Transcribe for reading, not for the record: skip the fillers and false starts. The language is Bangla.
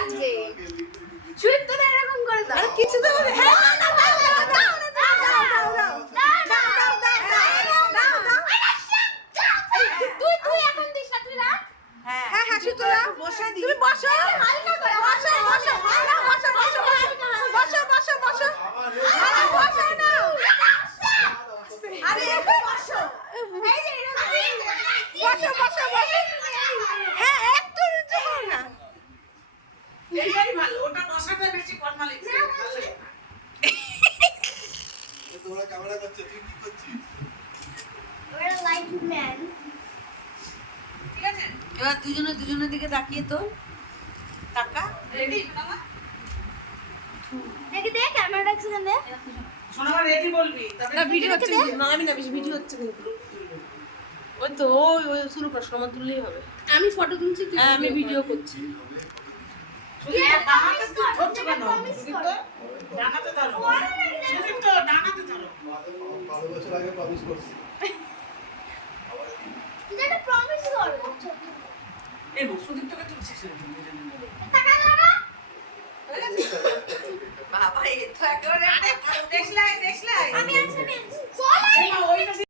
লাগছে সুদীপ তো এরকম করে দাও কিছু তো বলে হ্যাঁ তুই এখন দিস না তুই রাখ হ্যাঁ হ্যাঁ সুতরাং তুমি বসো হালকা করে বসো বসো বসো বসো বসো বসো বসো আরে বসো না আরে বসো এই যে এরকম বসো বসো বসো হ্যাঁ একটু নিচে করো না এইটাই ভালো ওটা বসাটা বেশি ফর্মালিটি তোমরা ক্যামেরা করছো তুই কি করছিস ওরা লাইট ম্যান ঠিক আছে এবার দুজনের দিকে তাকিয়ে তো টাকা রেডি মামা দেখি দে ক্যামেরাটা একটু দে সোনামা রেডি বলবি তবে না ভিডিও হচ্ছে না আমি না বেশি ভিডিও হচ্ছে কিন্তু ওই তো ওই শুরু কর সময় তুললেই হবে আমি ফটো তুলছি তুই হ্যাঁ আমি ভিডিও করছি সুদীপ ডানাতে ধরছো কেন সুদীপ তো ডানাতে ধরো সুদীপ তো ডানাতে ধরো 12 বছর আগে প্রমিস করছি তুই একটা প্রমিস কর এই সুদীপ তোকে তুলছিস টাকা দাও বাবা এই তো একেবারে দেখলাই আমি আছি চল ওই